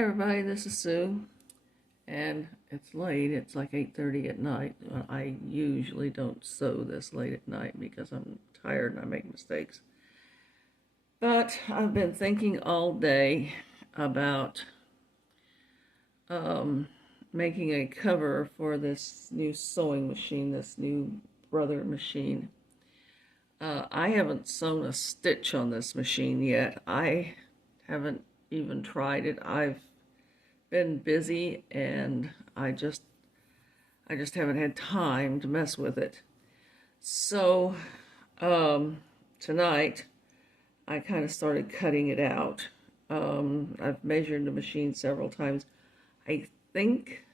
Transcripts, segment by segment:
Hi everybody, this is Sue, and it's late. It's like 8:30 at night. I usually don't sew this late at night because I'm tired and I make mistakes. But I've been thinking all day about um, making a cover for this new sewing machine, this new Brother machine. I haven't sewn a stitch on this machine yet. I haven't even tried it. I've been busy and I just haven't had time to mess with it. So um, tonight I kind of started cutting it out. I've measured the machine several times. I think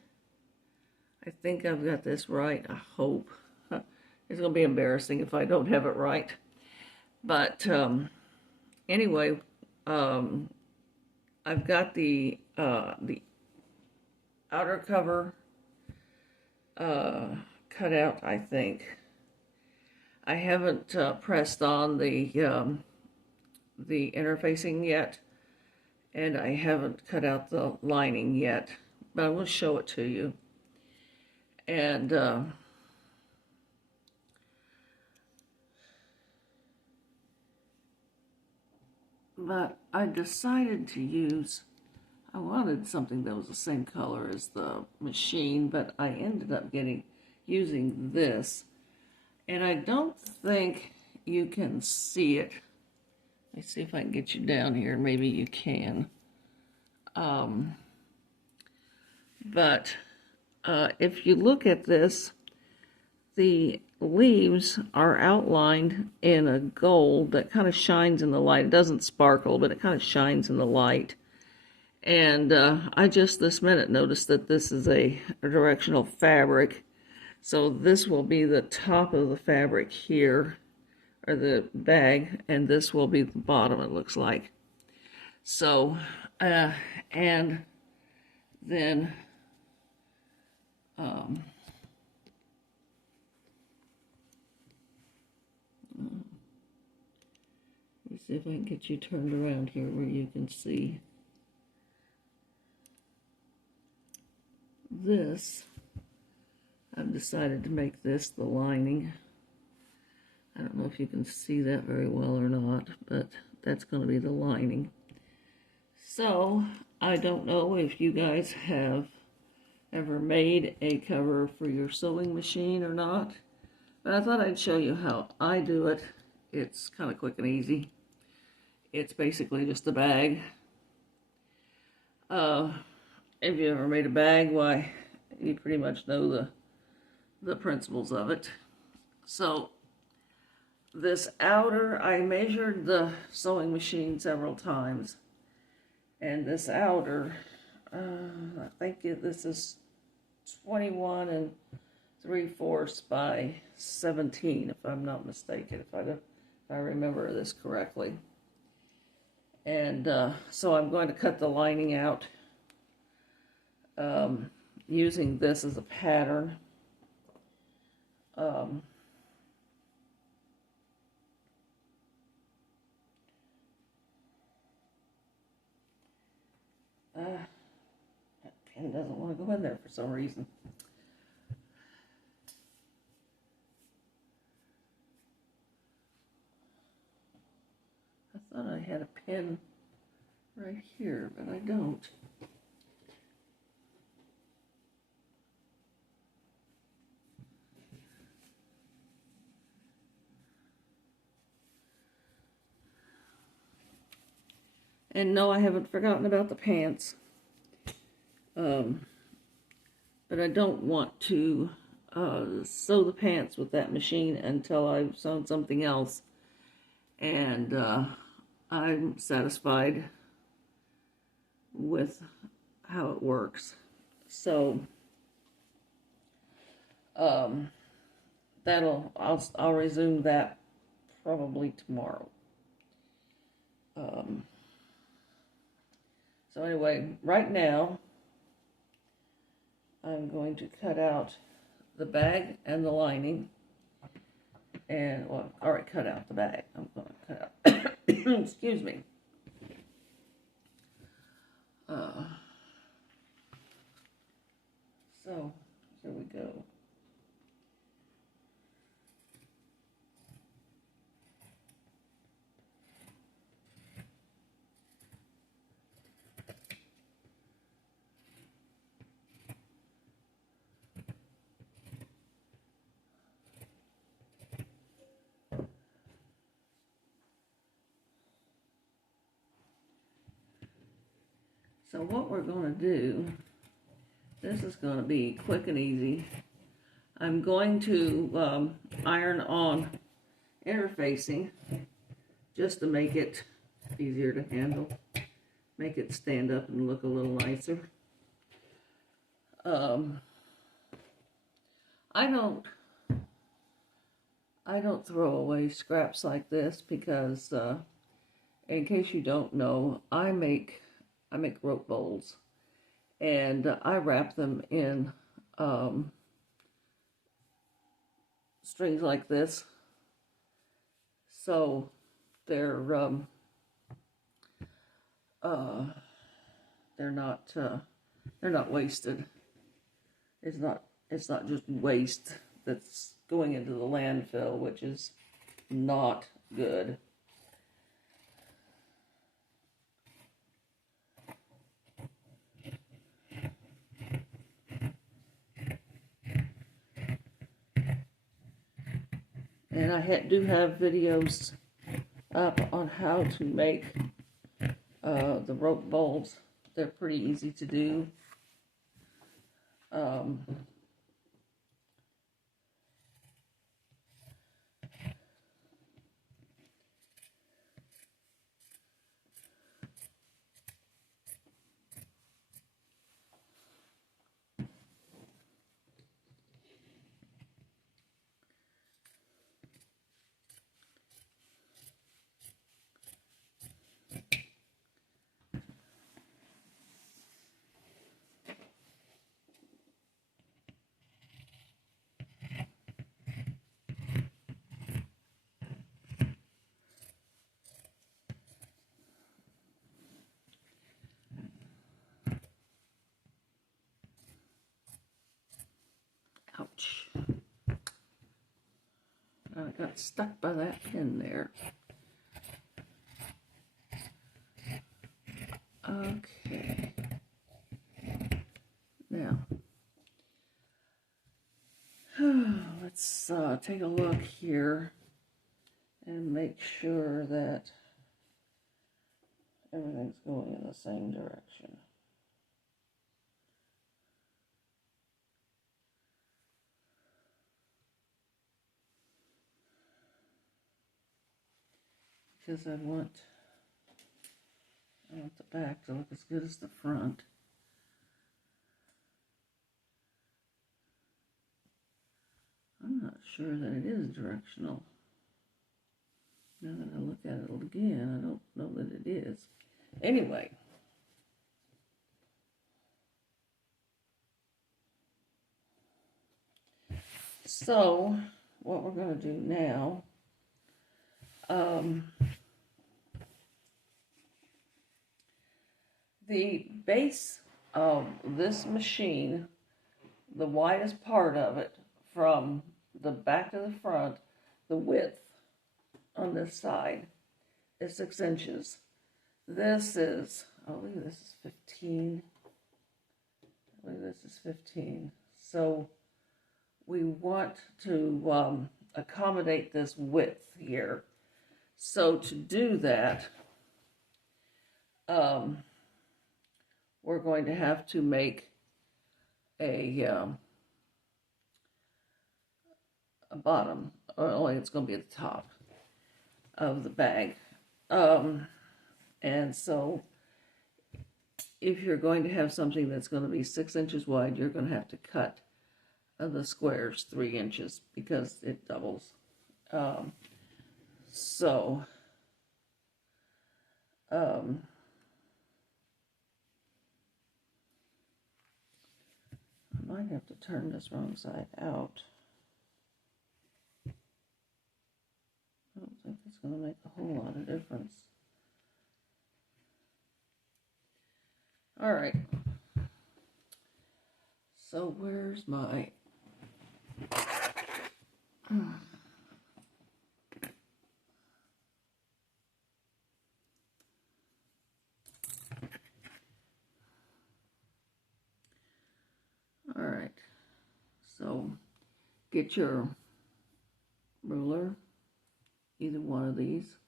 I think I've got this right. I hope. It's going to be embarrassing if I don't have it right. But anyway, um, I've got the outer cover cut out, I think. I haven't pressed on the interfacing yet, and I haven't cut out the lining yet, but I will show it to you. And but I decided to use, I wanted something that was the same color as the machine, but I ended up using this. And I don't think you can see it. Let me see if I can get you down here. Maybe you can. But if you look at this, the leaves are outlined in a gold that kind of shines in the light. It doesn't sparkle, but it kind of shines in the light. And I just this minute noticed that this is a directional fabric. So this will be the top of the fabric here, or the bag, and this will be the bottom, it looks like. So, and then let me see if I can get you turned around here where you can see this. I've decided to make this the lining. I don't know if you can see that very well or not, but that's going to be the lining. So, I don't know if you guys have ever made a cover for your sewing machine or not, but I thought I'd show you how I do it. It's kind of quick and easy. It's basically just a bag. If you ever made a bag, why, you pretty much know the principles of it. So this outer, I measured the sewing machine several times, and this outer, I think this is 21 and 3/4 by 17, if I'm not mistaken, if I remember this correctly. And so I'm going to cut the lining out using this as a pattern. That pen doesn't want to go in there for some reason. I thought I had a pen right here, but I don't. And no, I haven't forgotten about the pants. But I don't want to sew the pants with that machine until I've sewn something else. And I'm satisfied with how it works. So I'll resume that probably tomorrow. So anyway, right now I'm going to cut out the bag and the lining. And, well, I already cut out the bag. I'm going to cut out, excuse me. So what we're going to do, this is going to be quick and easy. I'm going to iron on interfacing just to make it easier to handle, make it stand up and look a little nicer. I don't throw away scraps like this because, in case you don't know, I make rope bowls, and I wrap them in strings like this, so they're not wasted. It's not just waste that's going into the landfill, which is not good. And I do have videos up on how to make the rope bowls. They're pretty easy to do. Ouch. I got stuck by that pin there. Okay. Now, let's take a look here and make sure that everything's going in the same direction. Because I want the back to look as good as the front. I'm not sure that it is directional. Now that I look at it again, I don't know that it is. Anyway. So, what we're going to do now, the base of this machine, the widest part of it, from the back to the front, the width on this side is 6 inches. This is, I believe this is 15. I believe this is 15. So we want to accommodate this width here. So to do that, we're going to have to make a bottom, or only it's going to be at the top of the bag. And so if you're going to have something that's going to be 6 inches wide, you're going to have to cut the squares 3 inches because it doubles. I might have to turn this wrong side out. I don't think it's going to make a whole lot of difference. All right. So where's my... All right. So get your ruler, either one of these,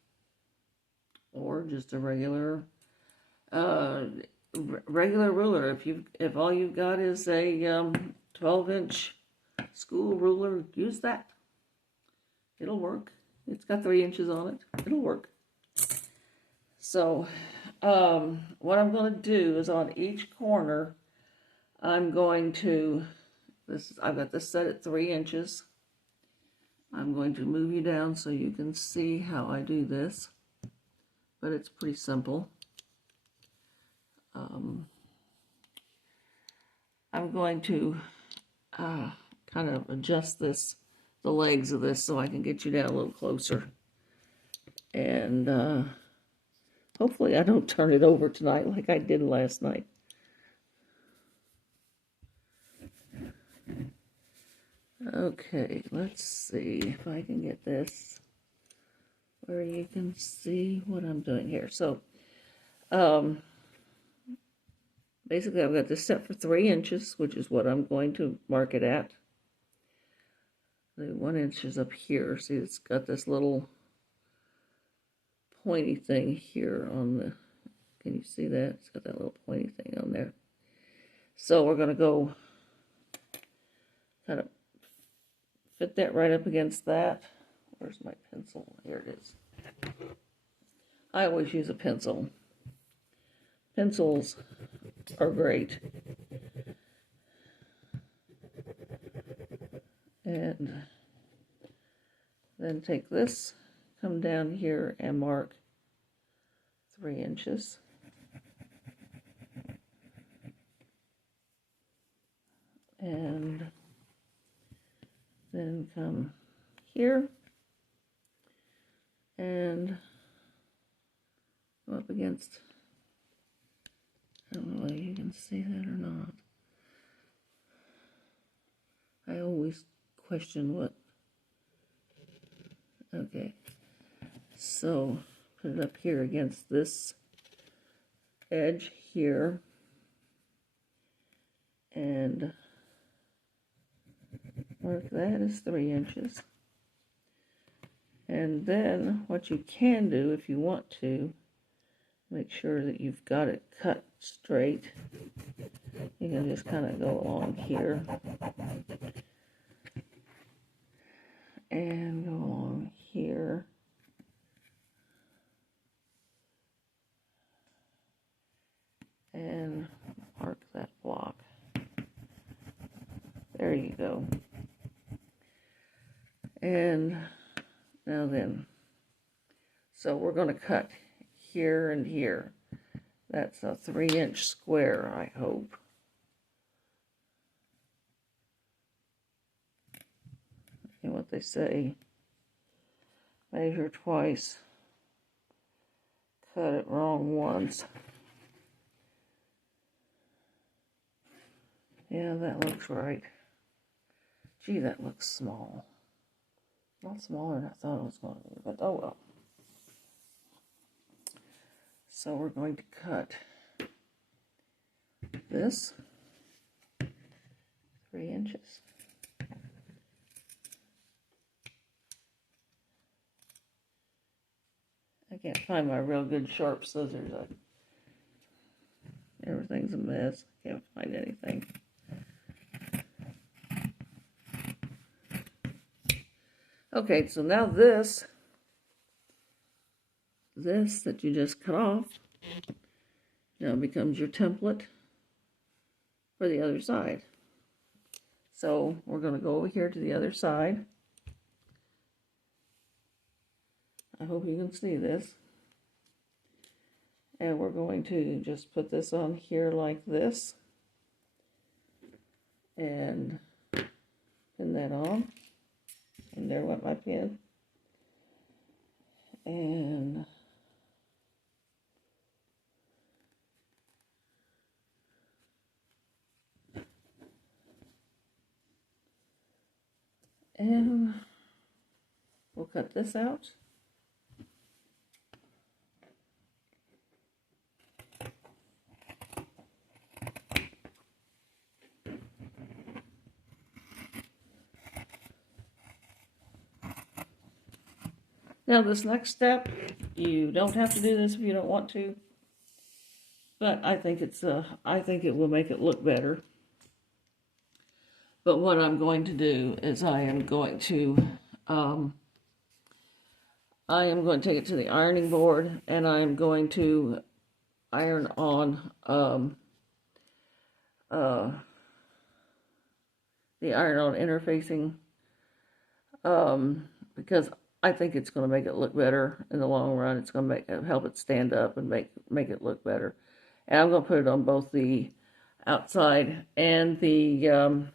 or just a regular. regular ruler. If all you've got is a 12-inch school ruler, use that. It'll work. It's got 3 inches on it. It'll work. So what I'm going to do is on each corner, I'm going to, I've got this set at 3 inches. I'm going to move you down so you can see how I do this, but it's pretty simple. I'm going to kind of adjust the legs of this so I can get you down a little closer. And hopefully I don't turn it over tonight like I did last night. Okay, let's see if I can get this where you can see what I'm doing here. So, basically I've got this set for 3 inches, which is what I'm going to mark it at. The 1 inch is up here. See, it's got this little pointy thing here on the, can you see that? It's got that little pointy thing on there. So we're going to go kind of fit that right up against that. Where's my pencil? Here it is. I always use a pencil. Pencils are great. And then take this, come down here and mark 3 inches. And then come here and go up against, I don't know if you can see that or not. I always question what, okay, so put it up here against this edge here, and mark that as 3 inches. And then what you can do if you want to, make sure that you've got it cut straight. You can just kind of go along here and go along here. And mark that block. There you go. And now then, so we're going to cut here and here. That's a 3 inch square, I hope. And what they say, measure twice, cut it wrong once. Yeah, that looks right. Gee, that looks small. Not smaller than I thought it was going to be, but oh well. So we're going to cut this 3 inches. I can't find my real good sharp scissors. Everything's a mess. Can't find anything. Okay, so now this that you just cut off now becomes your template for the other side. So we're going to go over here to the other side. I hope you can see this. And we're going to just put this on here like this. And pin that on. And there went my pin. And we'll cut this out. Now this next step, you don't have to do this if you don't want to. but I think I think it will make it look better. But what I'm going to do is um, I am going to take it to the ironing board, and I am going to iron on uh, the iron-on interfacing, because I think it's going to make it look better in the long run. It's going to help it stand up and make it look better. And I'm going to put it on both the outside and the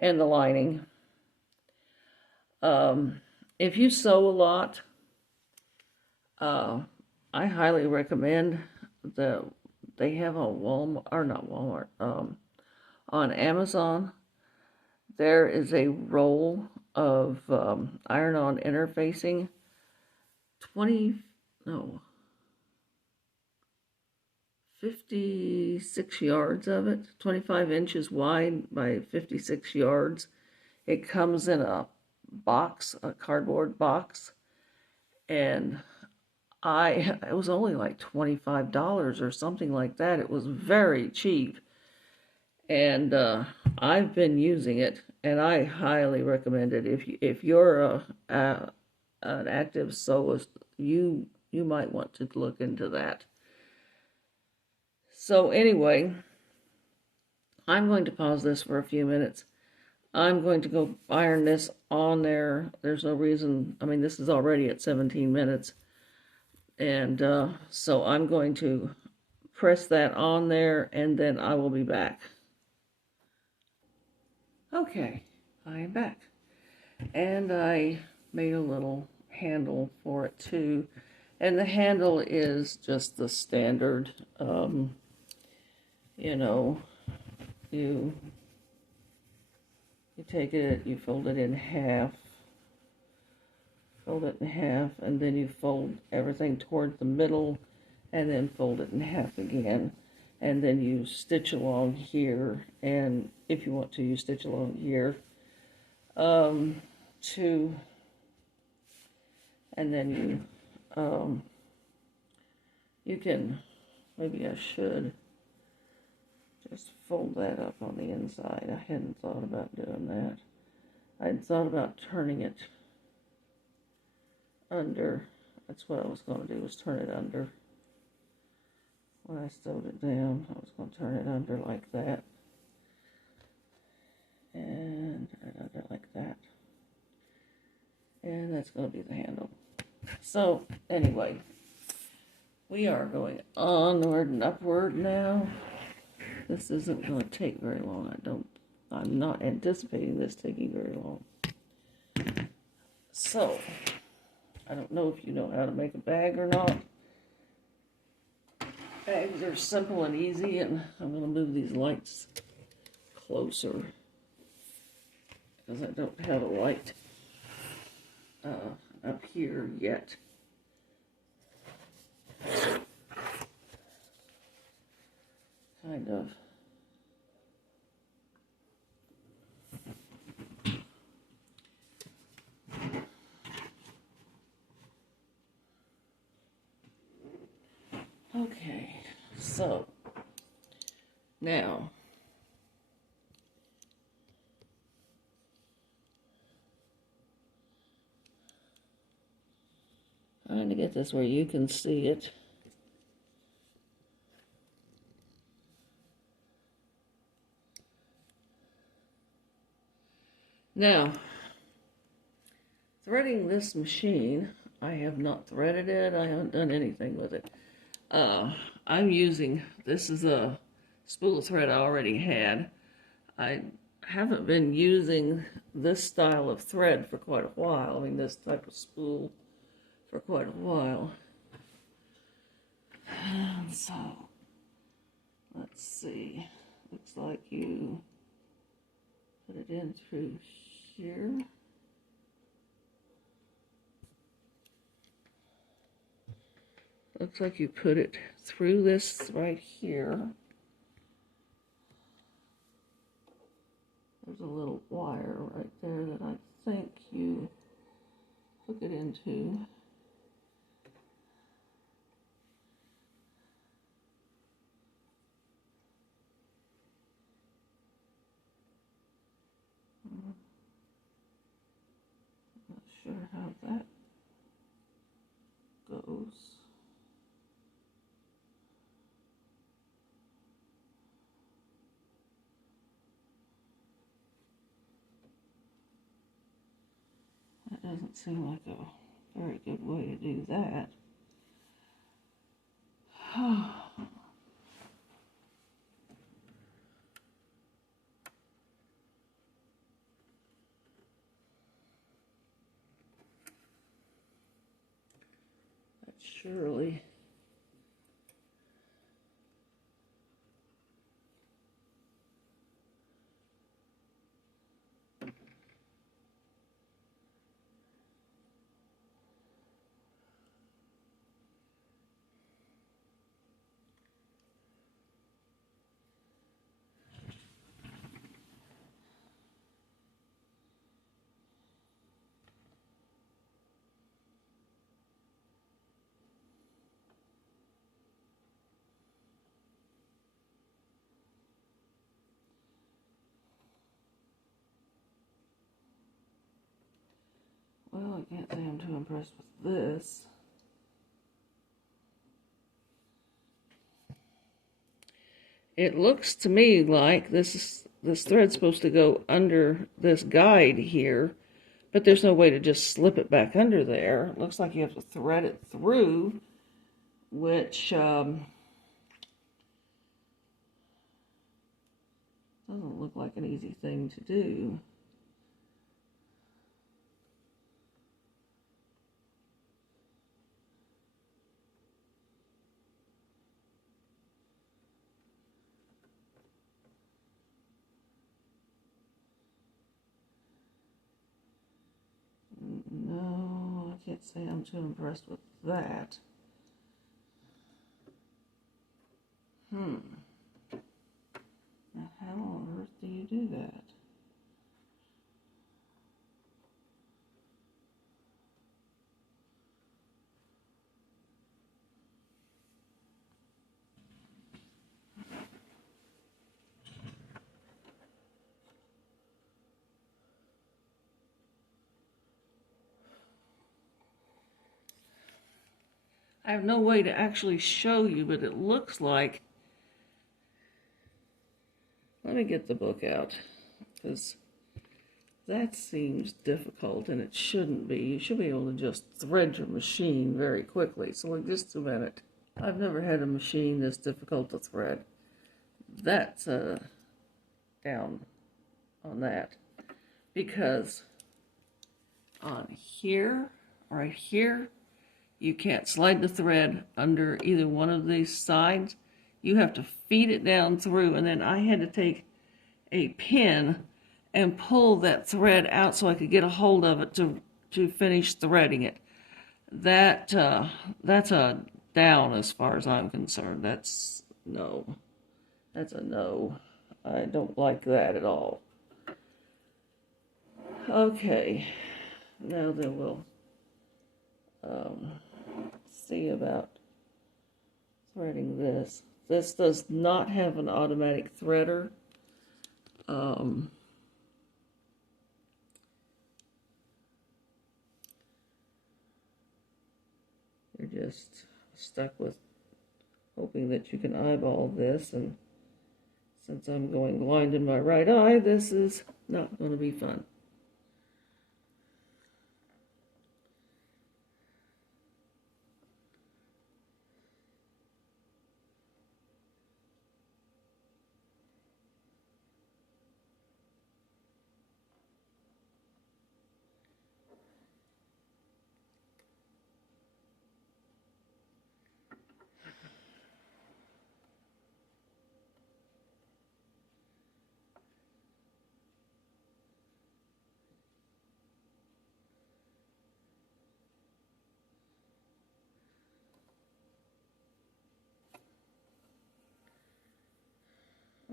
lining. If you sew a lot, I highly recommend they have on Walmart, or not Walmart, on Amazon. There is a roll of iron-on interfacing, 56 yards of it, 25 inches wide by 56 yards. It comes in a box, a cardboard box, and it was only like $25 or something like that. It was very cheap. And I've been using it, and I highly recommend it. If you're an active sewist, you might want to look into that. So anyway, I'm going to pause this for a few minutes. I'm going to go iron this on there. There's no reason. I mean, this is already at 17 minutes, and so I'm going to press that on there, and then I will be back. Okay, I am back, and I made a little handle for it too, and the handle is just the standard, you know, you take it, you fold it in half, and then you fold everything toward the middle, and then fold it in half again. And then you stitch along here, and if you want to, you stitch along here, and then you can, maybe I should just fold that up on the inside. I hadn't thought about doing that. I had thought about turning it under. That's what I was going to do, was turn it under. When I sewed it down, I was going to turn it under like that, and turn it under like that, and that's going to be the handle. So anyway, we are going onward and upward now. This isn't going to take very long. I'm not anticipating this taking very long. So I don't know if you know how to make a bag or not. Bags are simple and easy, and I'm going to move these lights closer because I don't have a light up here yet. Kind of. Okay, so now trying to get this where you can see it. Now, threading this machine, I have not threaded it. I haven't done anything with it. I'm using, this is a spool of thread I already had. I haven't been using this style of thread for quite a while. I mean, this type of spool for quite a while. And so, let's see. Looks like you put it in through here. Looks like you put it through this right here. There's a little wire right there that I think you hook it into. sure how that goes. That doesn't seem like a very good way to do that. But surely. Well, I can't say I'm too impressed with this. It looks to me like this thread's supposed to go under this guide here, but there's no way to just slip it back under there. It looks like you have to thread it through, which doesn't look like an easy thing to do. No, I can't say I'm too impressed with that. Now, how on earth do you do that? I have no way to actually show you, but it looks like... Let me get the book out, because that seems difficult, and it shouldn't be. You should be able to just thread your machine very quickly. So wait just a minute. I've never had a machine this difficult to thread. That's down on that. Because on here, right here, you can't slide the thread under either one of these sides. You have to feed it down through, and then I had to take a pin and pull that thread out so I could get a hold of it to finish threading it. That's a down as far as I'm concerned. That's no. That's a no. I don't like that at all. Okay, now then we'll see about threading this. This does not have an automatic threader. You're just stuck with hoping that you can eyeball this, and since I'm going blind in my right eye, this is not going to be fun.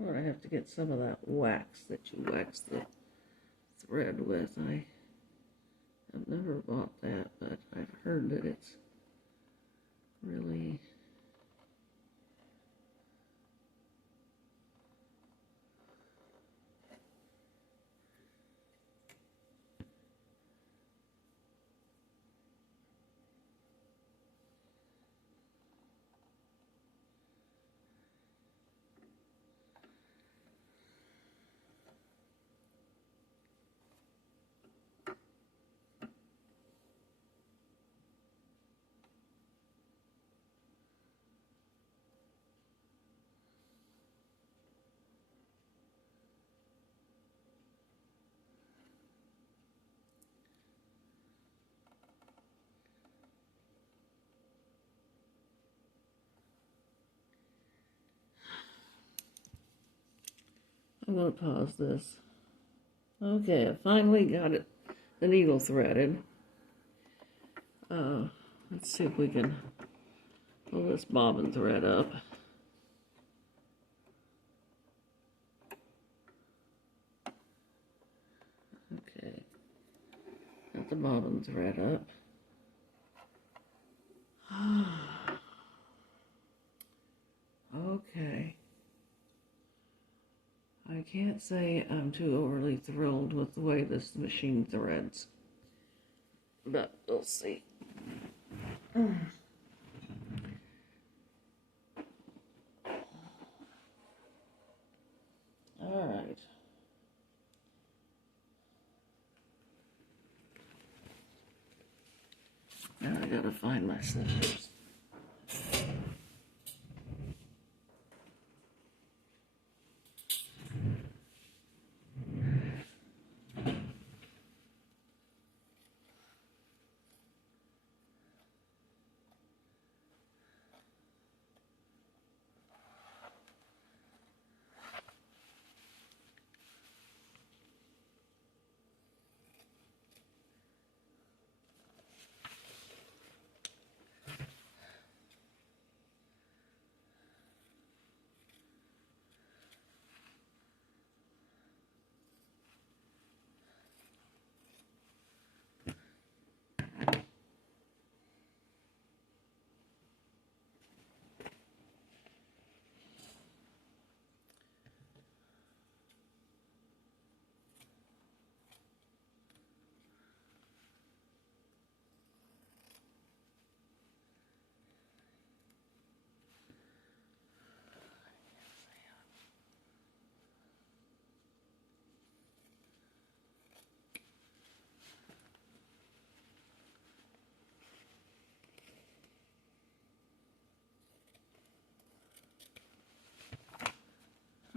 Or I have to get some of that wax that you wax the thread with. I have never bought that, but I've heard that it's really I'm going to pause this. Okay, I finally got it, the needle threaded. Let's see if we can pull this bobbin thread up. Okay, got the bobbin thread up. Okay. I can't say I'm too overly thrilled with the way this machine threads, but we'll see. All right. Now I gotta find my scissors.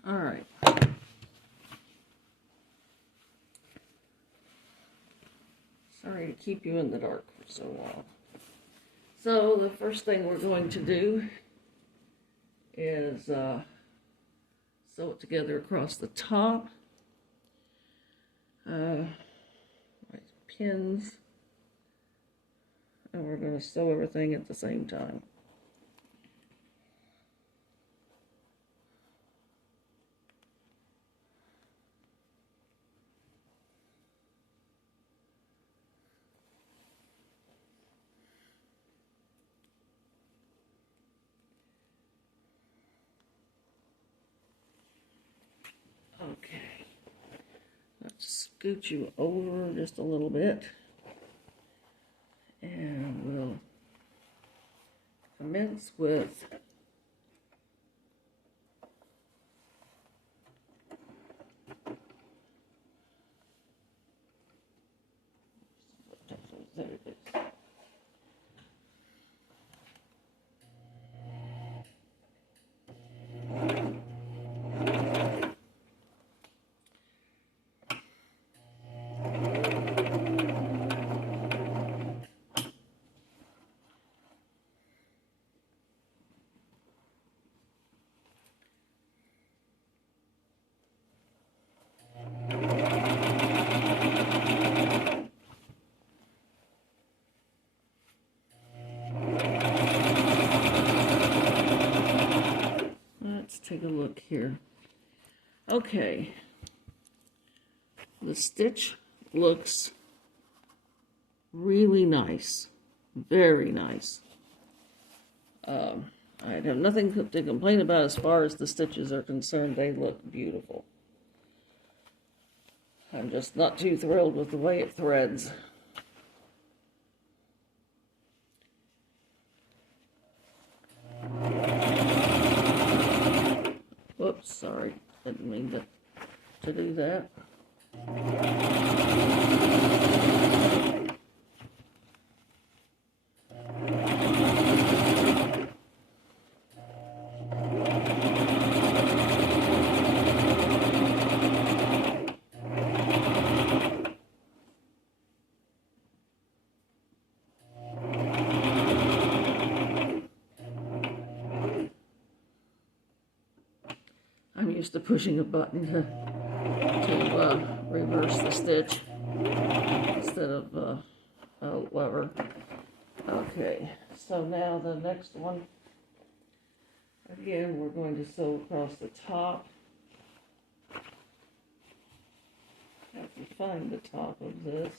All right. Sorry to keep you in the dark for so long. So the first thing we're going to do is sew it together across the top. Pins. And we're going to sew everything at the same time. Okay, let's scoot you over just a little bit, and we'll commence with there it is. Let's take a look here. Okay, the stitch looks really nice, very nice. I have nothing to complain about as far as the stitches are concerned. They look beautiful. I'm just not too thrilled with the way it threads. Whoops, sorry, didn't mean to do that. I'm used to pushing a button to reverse the stitch instead of a lever. Okay, so now the next one, again, we're going to sew across the top. I have to find the top of this.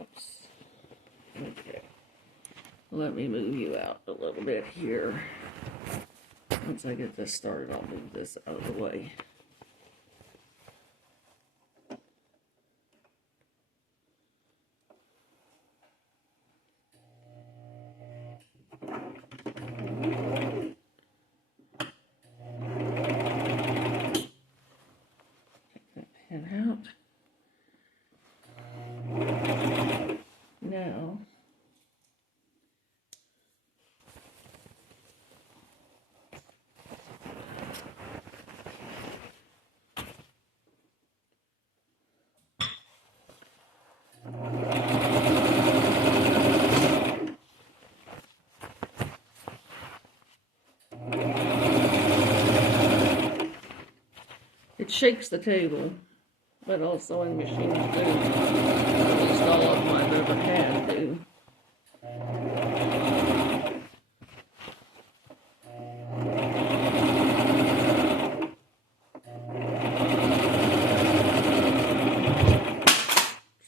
Oops. Okay. Let me move you out a little bit here. Once I get this started, I'll move this out of the way. Take that pin out. Now, it shakes the table, but all sewing machines do. At least all of them I've ever had do.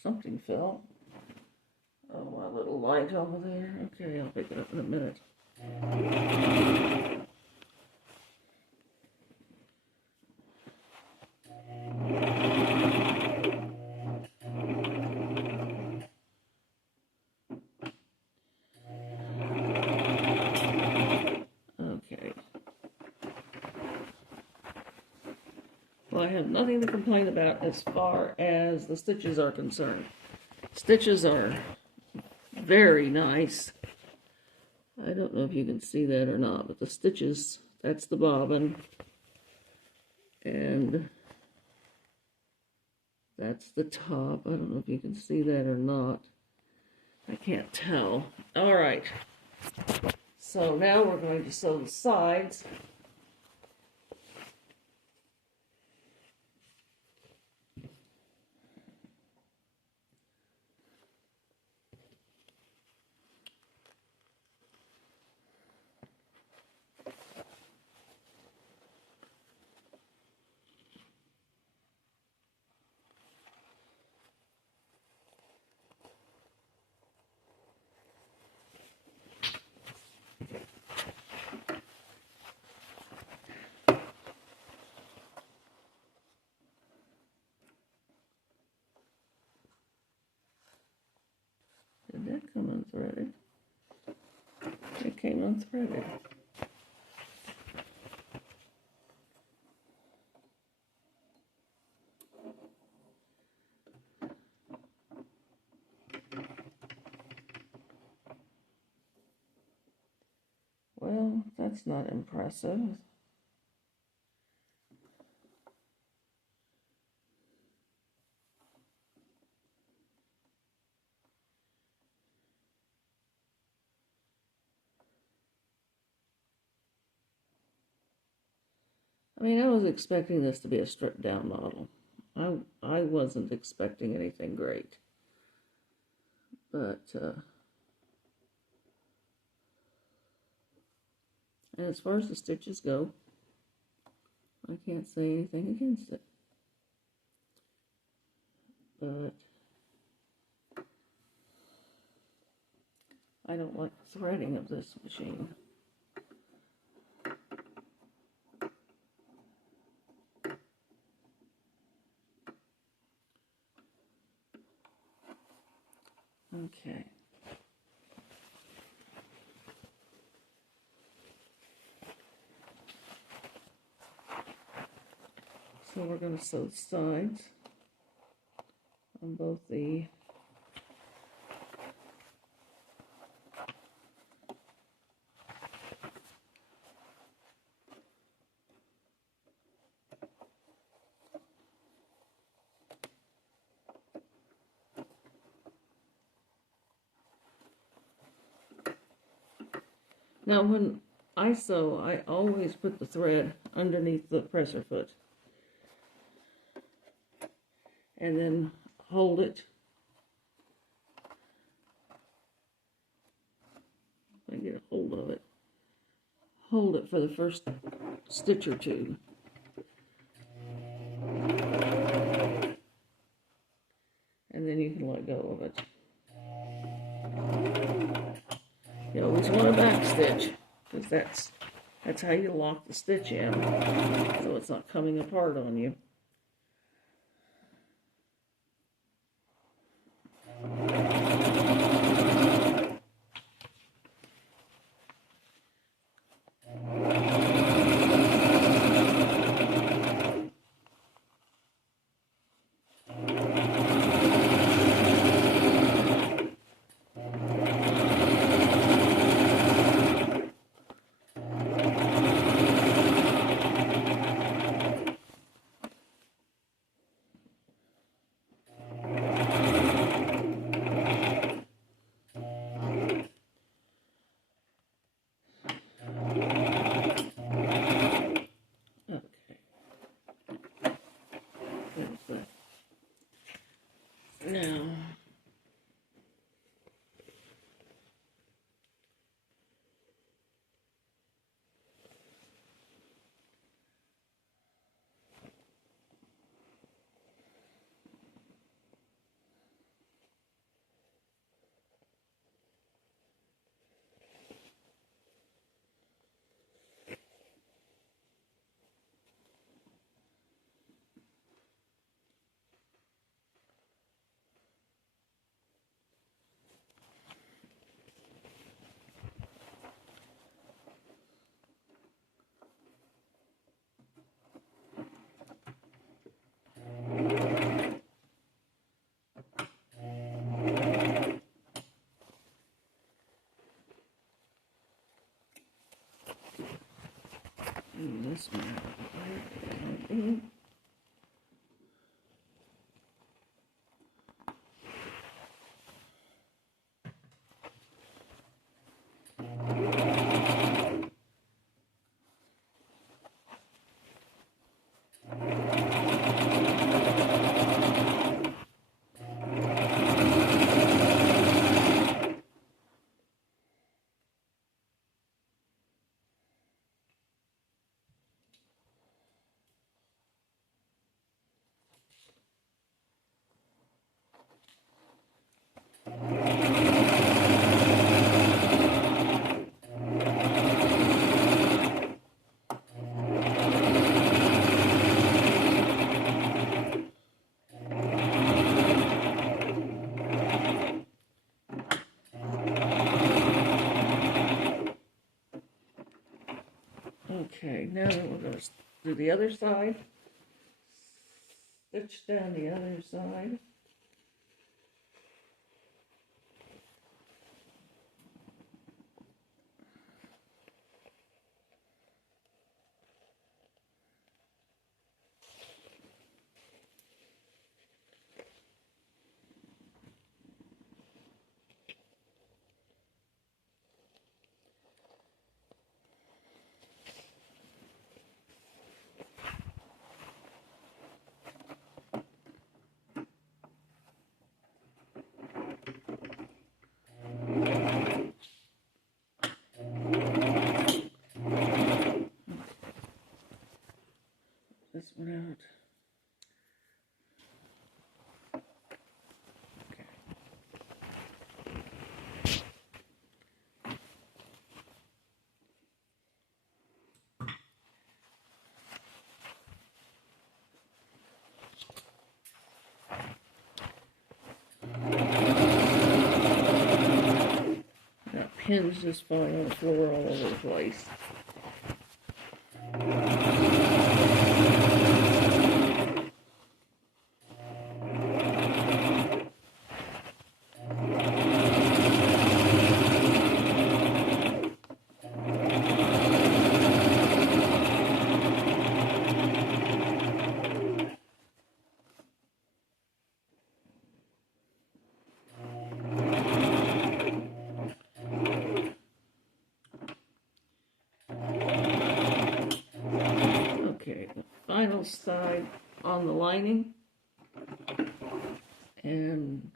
Something fell. Oh, my little light over there. Okay, I'll pick it up in a minute. Okay. Well, I have nothing to complain about as far as the stitches are concerned. Stitches are very nice. I don't know if you can see that or not, but the stitches, that's the bobbin. And that's the top. I don't know if you can see that or not. I can't tell. All right. So now we're going to sew the sides. Did that come unthreaded? It came unthreaded. Well, that's not impressive. I mean, I was expecting this to be a stripped down model. I wasn't expecting anything great. But, and as far as the stitches go, I can't say anything against it. But I don't like the threading of this machine. Okay. So we're going to sew the sides on both the Now, when I sew, I always put the thread underneath the presser foot and then hold it. If I get a hold of it. Hold it for the first stitch or two. And then you can let go of it. You always want a back stitch, because that's how you lock the stitch in, so it's not coming apart on you. Now, this one. Okay, now we're going to do the other side. Stitch down the other side. This one out. Got pins just falling on the floor all over the place. Okay, the final side on the lining, and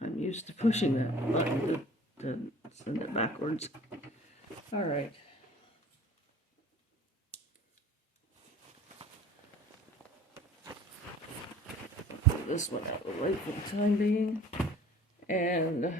I'm used to pushing that button to send it backwards. All right. Put this one out of the way for the time being. And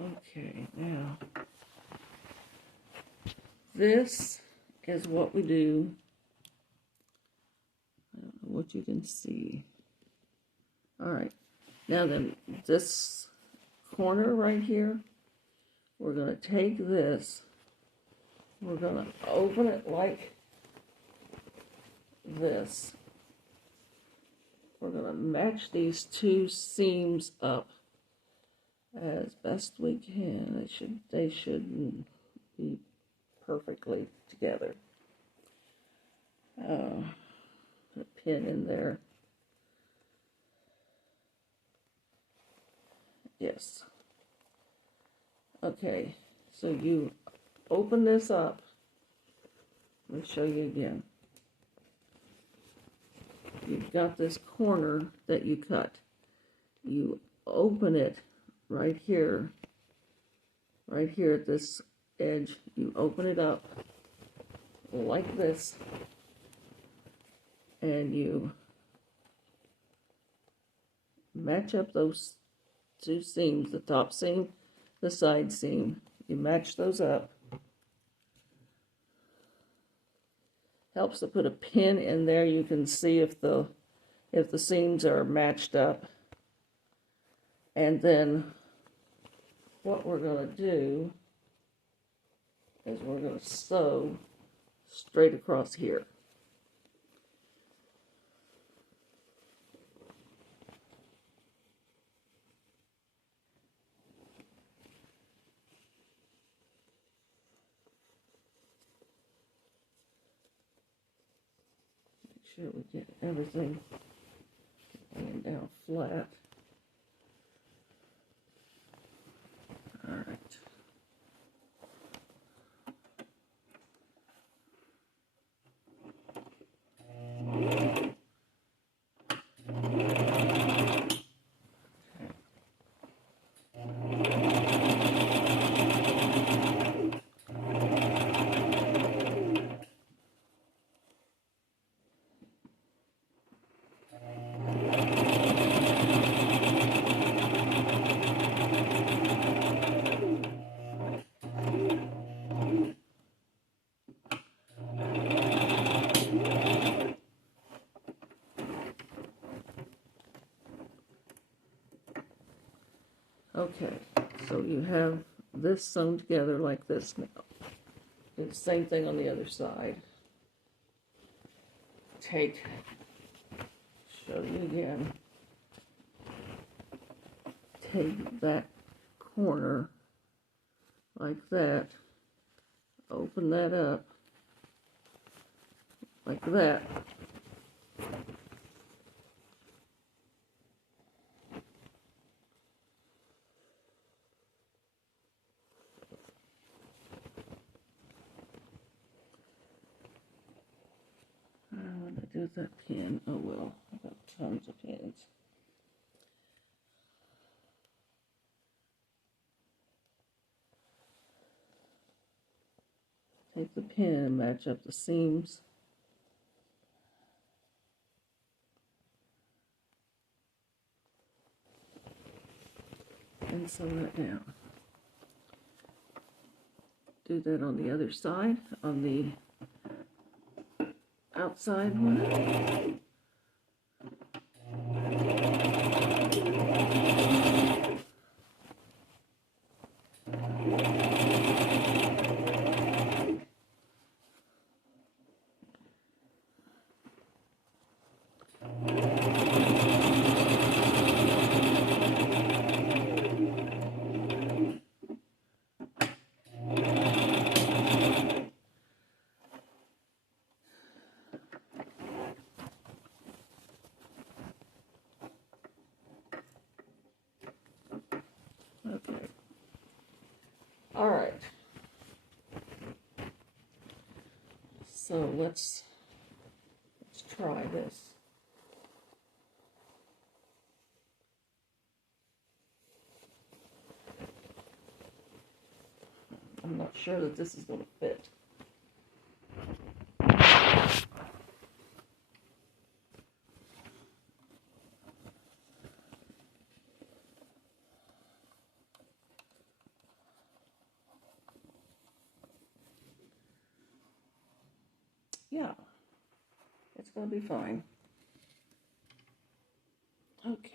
okay, now this is what we do. I don't know what you can see. All right, now then, this corner right here, we're going to take this, we're going to open it like this. We're going to match these two seams up as best we can. They should be perfectly together. Put a pin in there. Yes. Okay, so you open this up. Let me show you again. You've got this corner that you cut. You open it right here at this edge. You open it up like this, and you match up those two seams, the top seam, the side seam. You match those up. Helps to put a pin in there. You can see if the seams are matched up. And then what we're going to do is we're going to sew straight across here. Make sure we get everything laying down flat. All right. Okay, so you have this sewn together like this now. Do the same thing on the other side. Show you again. Take that corner like that, open that up like that. that pin? Oh well, I've got tons of pins. Take the pin and match up the seams. And sew that down. Do that on the other side, on the outside one. Okay. All right. So let's try this. I'm not sure that this is going to fit. Yeah, it's going to be fine. Okay.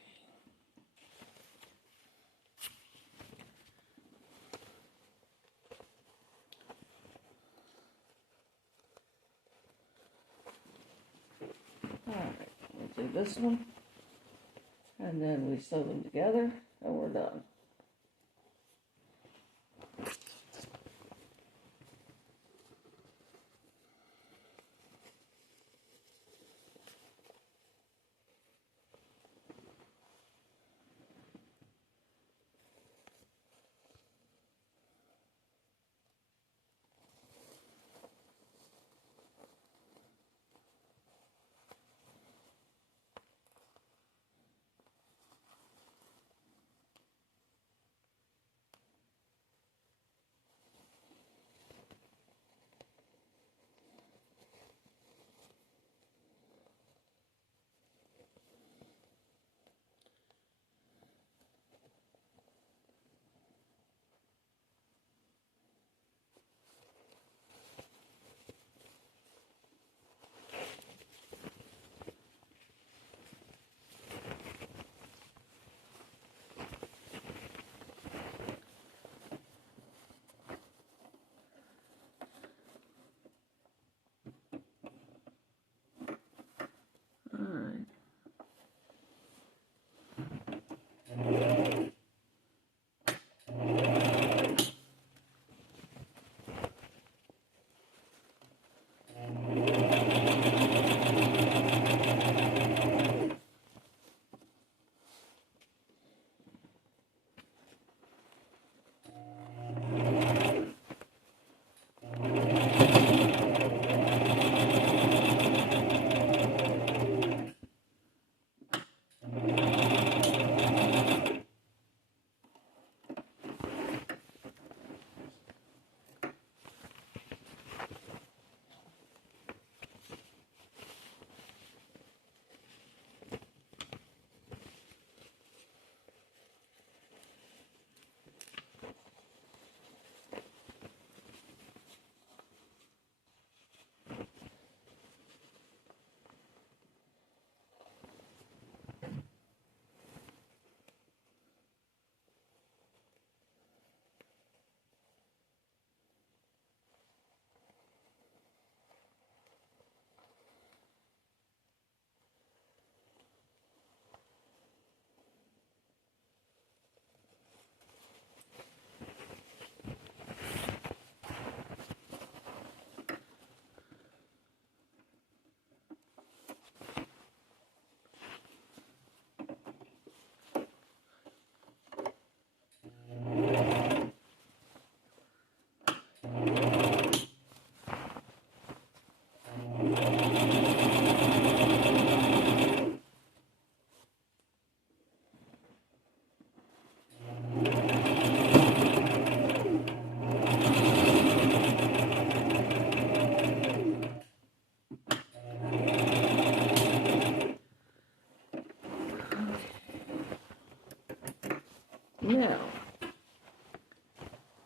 All right, we'll do this one, and then we sew them together, and we're done.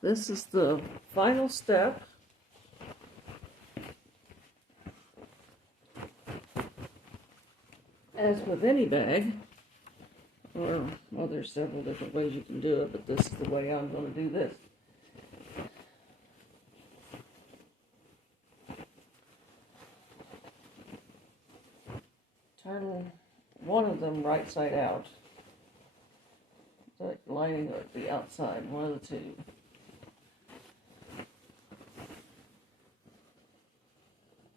This is the final step. As with any bag, or, well, there's several different ways you can do it, but this is the way I'm going to do this. Turn one of them right side out. So lining up the outside, one of the two.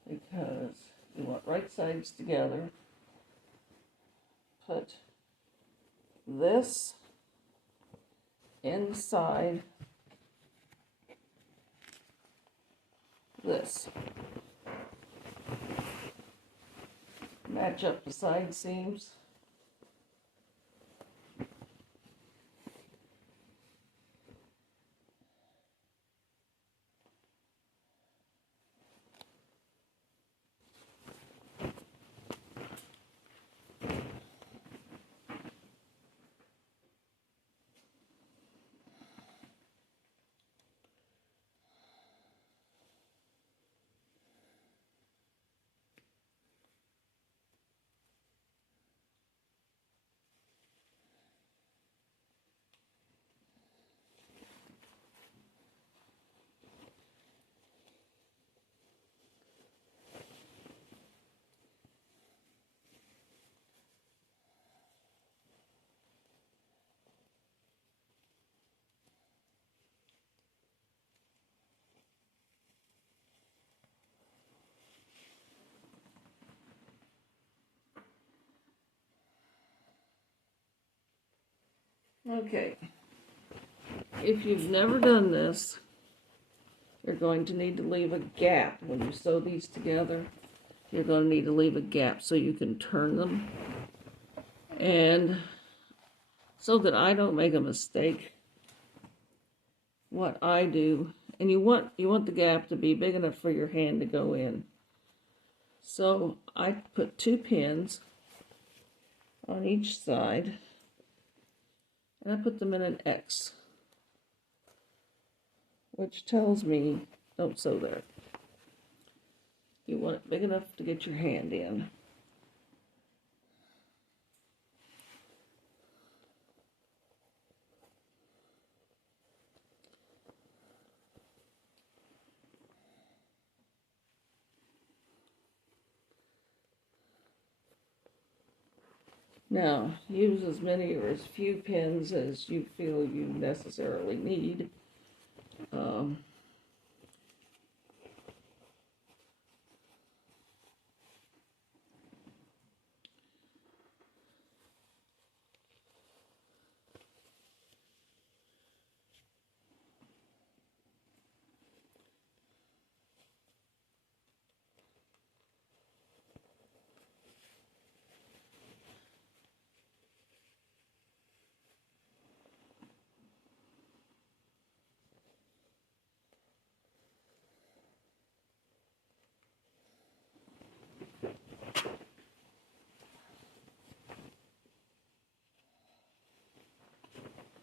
Because you want right sides together. Put this inside this. Match up the side seams. Okay, if you've never done this, you're going to need to leave a gap. When you sew these together, you're going to need to leave a gap so you can turn them. And so that I don't make a mistake, what I do, and you want the gap to be big enough for your hand to go in. So I put 2 pins on each side. And I put them in an X, which tells me don't sew there. You want it big enough to get your hand in. Now, use as many or as few pins as you feel you necessarily need.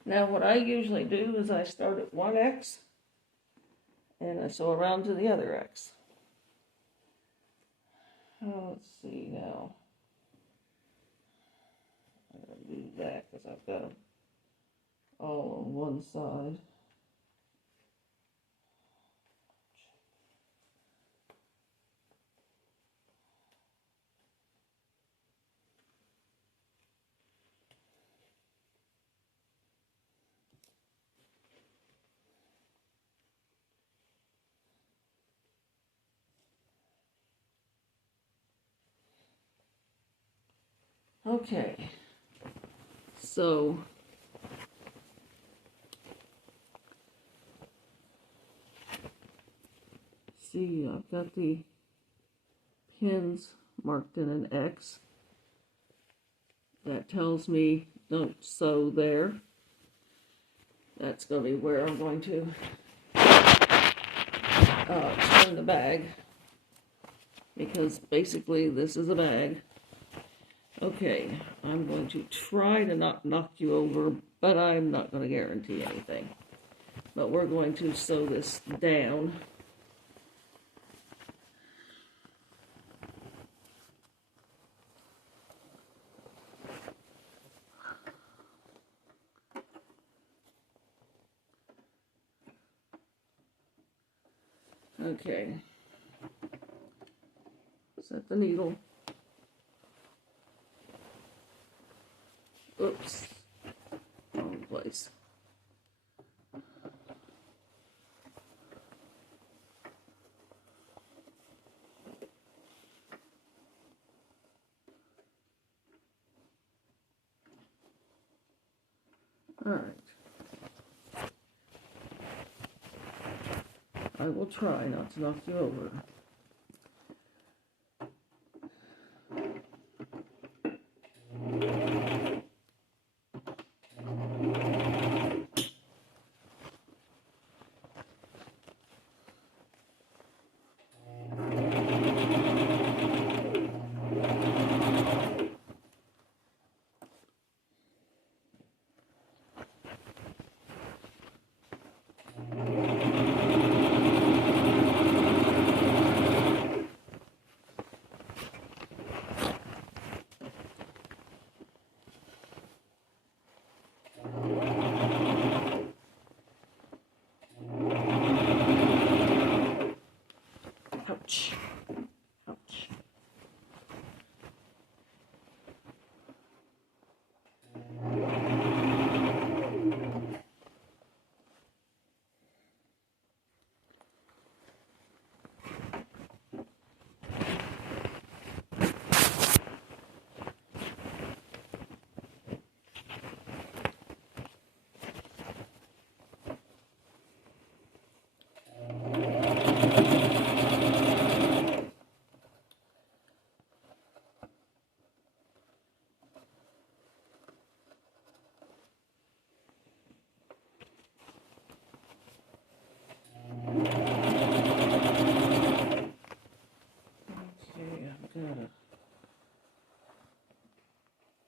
Now, what I usually do is I start at one X and I sew around to the other X. Let's see now. I'm going to do that because I've got them all on one side. Okay, so see, I've got the pins marked in an X. That tells me don't sew there. That's going to be where I'm going to turn the bag, because basically this is a bag. Okay, I'm going to try to not knock you over, but I'm not going to guarantee anything. but we're going to sew this down. Okay, set the needle. Oops, wrong place. All right. I will try not to knock you over. Ouch. Ouch.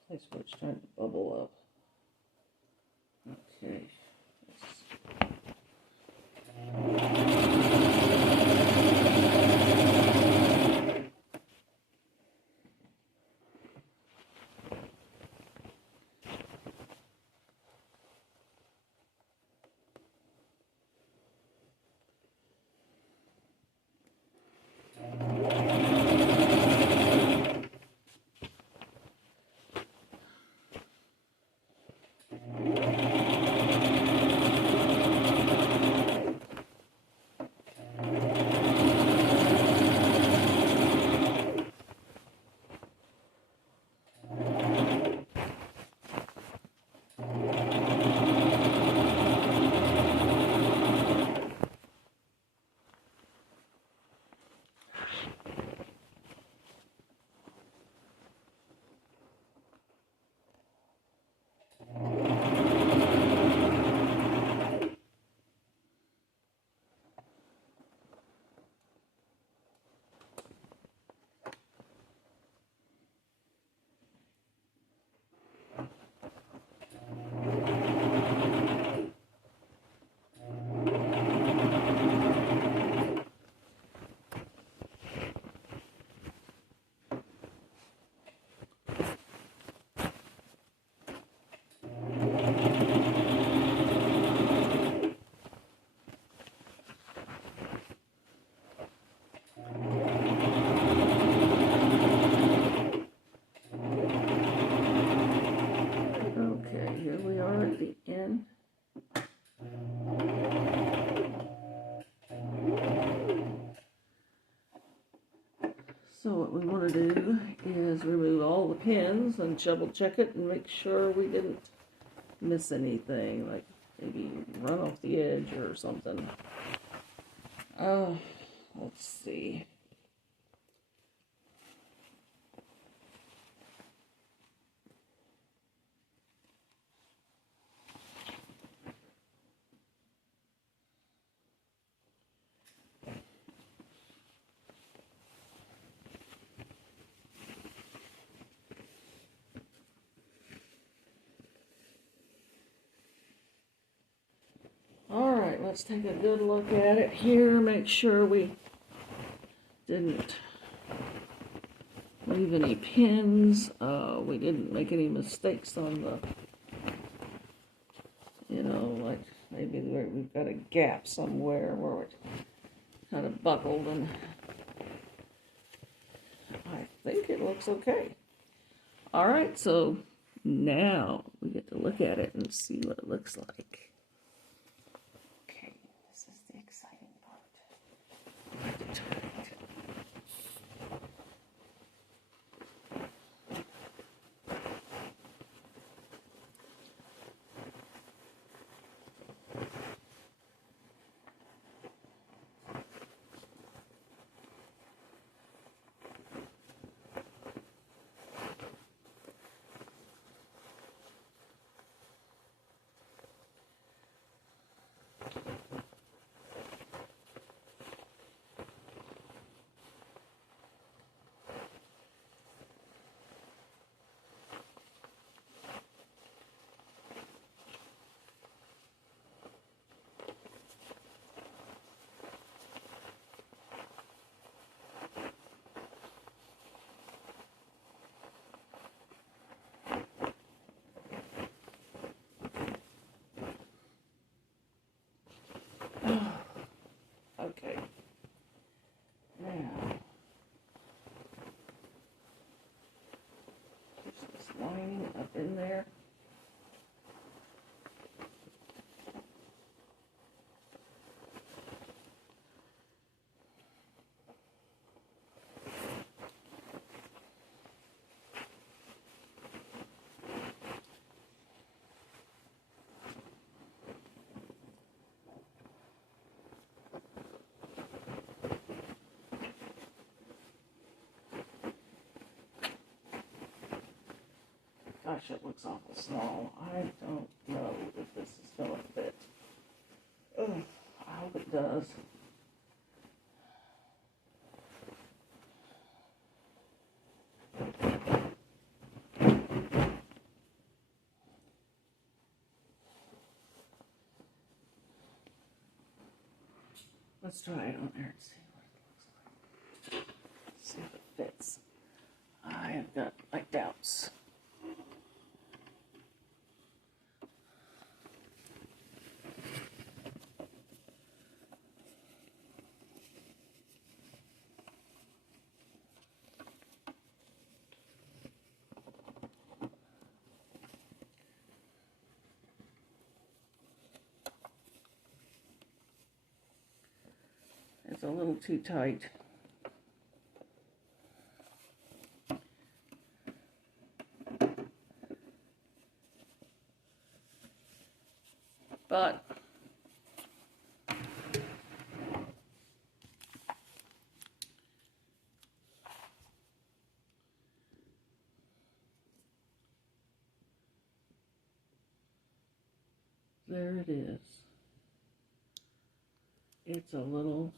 Place where it's trying to bubble up. Okay. Okay, here we are at the end. So what we want to do is remove all the pins and double check it and make sure we didn't miss anything, like maybe run off the edge or something. Let's see. let's take a good look at it here, make sure we didn't leave any pins, we didn't make any mistakes on the, you know, like maybe we've got a gap somewhere where it kind of buckled, and I think it looks okay. All right, so now we get to look at it and see what it looks like. Okay, this is the exciting part. I have to turn it. Okay. Now, push this lining up in there. Gosh, it looks awful small. I don't know if this is going to fit. Ugh, I hope it does. Let's try it on there and see what it looks like. See if it fits. I have got my doubts. It's a little too tight. But there it is. It's a little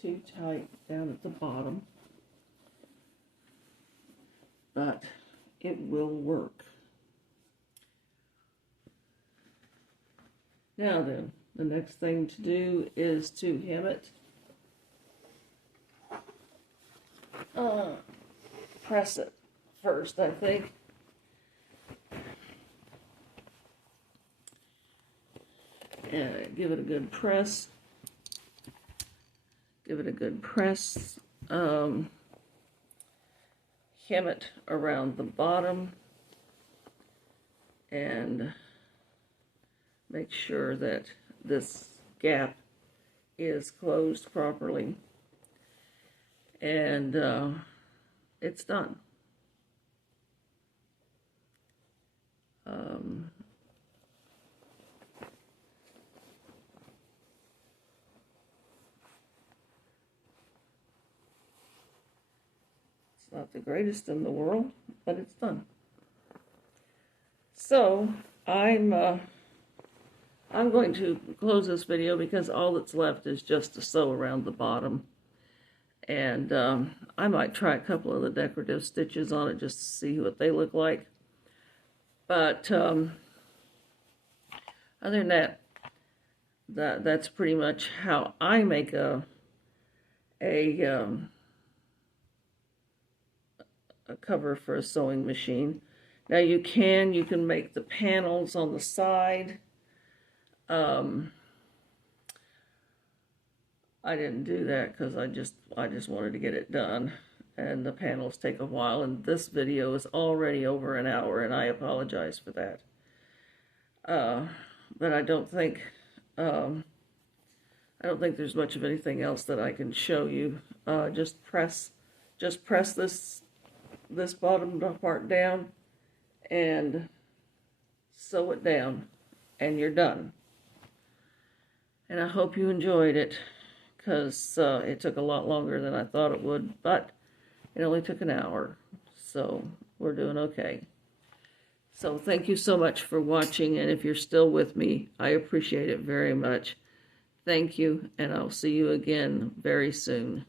too tight down at the bottom, but it will work. Now then, the next thing to do is to hem it. Press it first, I think. And give it a good press. Give it a good press. Hem it around the bottom. And make sure that this gap is closed properly. And it's done. It's not the greatest in the world, but it's done. So I'm going to close this video because all that's left is just to sew around the bottom. And I might try a couple of the decorative stitches on it just to see what they look like. But other than that, that's pretty much how I make a um, a cover for a sewing machine. Now you can make the panels on the side. Um, I didn't do that because I just wanted to get it done, and the panels take a while. And this video is already over an hour, and I apologize for that. Uh, but um, I don't think there's much of anything else that I can show you. Just press this bottom part down and sew it down, and you're done. And I hope you enjoyed it, because it took a lot longer than I thought it would, but it only took an hour, so we're doing okay. So thank you so much for watching, and if you're still with me, I appreciate it very much. Thank you, and I'll see you again very soon.